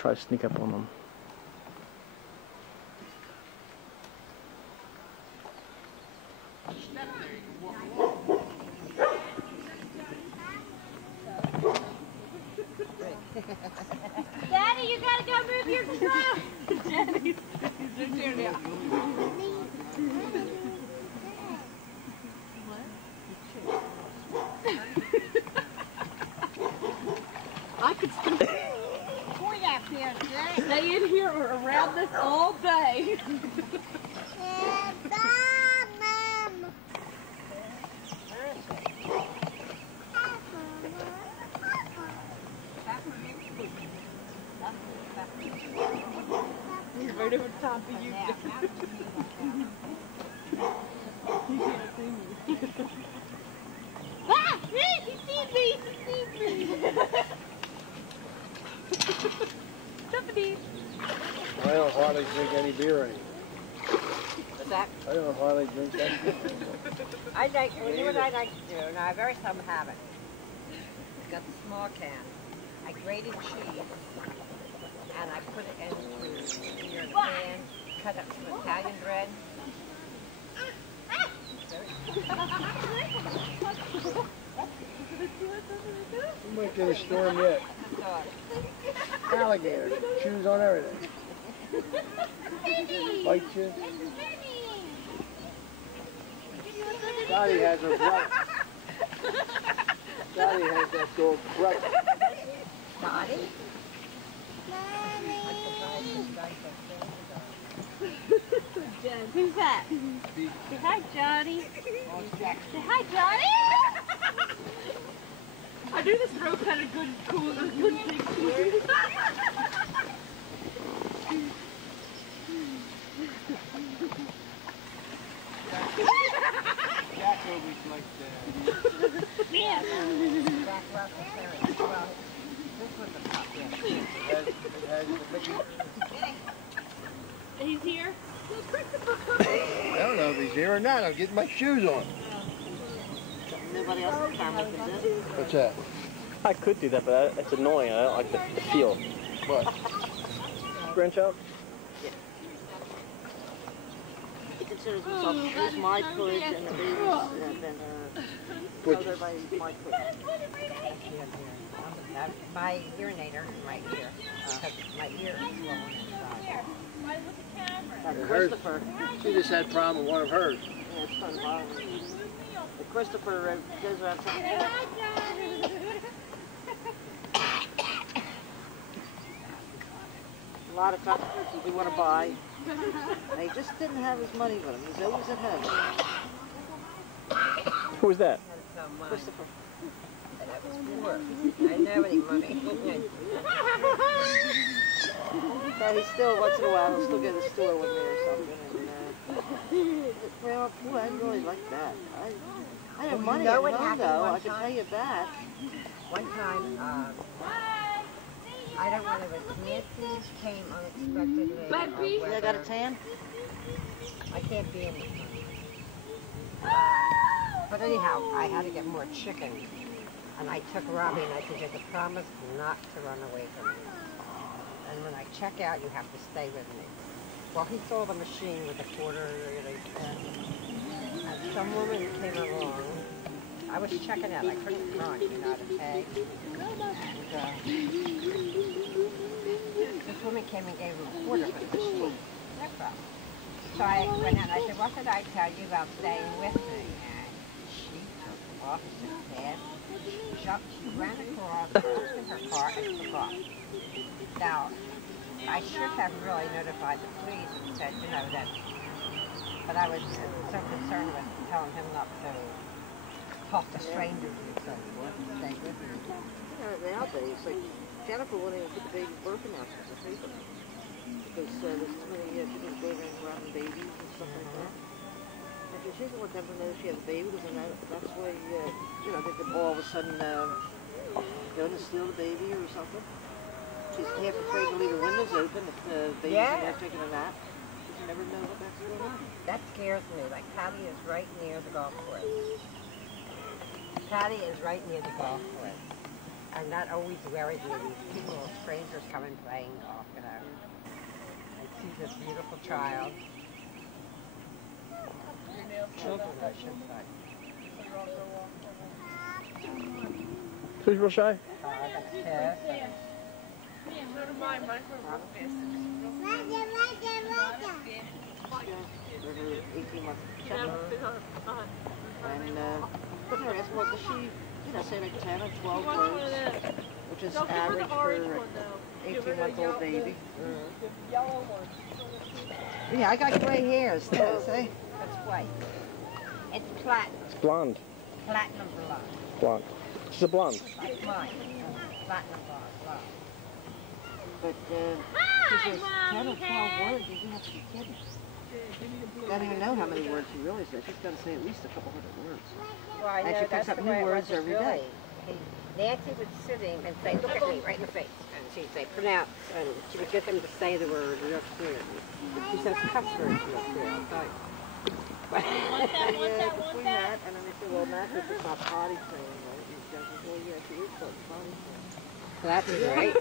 try to sneak up on them. Daddy, you gotta go move your truck. Daddy's here now. I could stay in here or around this all day. He's right over top of you. He can't see me. Ah! He sees me! He sees me! Stephanie! I don't hardly drink any beer anymore. What's that? I don't hardly drink that beer. I like, you know what I like to do, and I very seldom have it. I've got the small can. I grated cheese, and I put it into your can, cut up some Italian bread. You might get a storm yet. Alligator, shoes on everything. Bite you. Dottie has her breath. Dottie has that dog breath. Dottie? Jen, who's that? Say hi, Johnny. Say hi, Johnny. I knew this rope had a good, cool, good thing to it. Jack always likes that. Yeah. Jack Russell Terrier. Well, this was a pup, yes. He's here? I don't know if he's here or not. I'm getting my shoes on. Nobody else in the family can do it. What's that? I could do that, but it's annoying. I don't like the feel. What? Branch out? He considers himself, here's my footage and the baby's, everybody's my footage. My urinator in my ear, my ear is swollen inside. Christopher. She just had a problem with one of hers. Yeah, it's fun bothering. Christopher goes around saying, a lot of times we want to buy, and he just didn't have his money with him. He's always at home. Who was that? Christopher. That was poor. I didn't have any money. But he still, once in a while, he'll still go to the store with me or something. And, well, boy, I really like that. I have money at home, though. I can pay you back. One time, I don't know if Nancy came unexpectedly. Baby, I got a tan? I can't be in the sun. But anyhow, I had to get more chicken. And I took Robbie and I said, you have to promise not to run away from me. And when I check out, you have to stay with me. Well, he saw the machine with the quarter, and some woman came along. I was checking out. I couldn't run, you know, to pay. And this woman came and gave him a quarter for the machine. No problem. So I went out and I said, what did I tell you about staying with me? And she took off the pad. She ran across, looked in her car, and took off. Now, I should have really notified the police and said, you know, that, but I was so concerned with telling him not to talk to strangers and so forth and stay with me. Nowadays, like, Jennifer wouldn't even put the baby's birthing out as a paper. Because there's too many people go around grabbing babies and stuff like that. And she doesn't want them to know she has a baby, because that's why, you know, they could all of a sudden go and steal the baby or something. She's half afraid to leave the windows open if the baby's in there taking a nap. You never know what that's going on. That scares me. Like, Patty is right near the golf course. Patty is right near the golf course. are not always very good. People, strangers come and playing golf, you know. I see this beautiful child. Children, I should say. Who's real shy? I got a kiss. Her 18-month child. And interesting. Well, does she, say like 10 or 12 words, which is average for an 18-month-old baby. Yeah, I got gray hairs too, see? That's white. It's platinum. It's blonde. Platinum blonde. Blonde. She's a blonde. Like mine. Platinum blonde. But she says 10 or 12 words, you have to be kidding. I don't even know how many words she really says. She's got to say at least a couple hundred words. Well, I know, and she picks up new words every day. Nancy would sit him and say, look at me, right in the face. And she'd say, pronounce. And she would get them to say the word real clear. She says cuss words real clear, I'll tell you. Want that? And then they say, well, Nancy, it's not potty training, right? And she goes, well, yeah, she is potty training. That's great.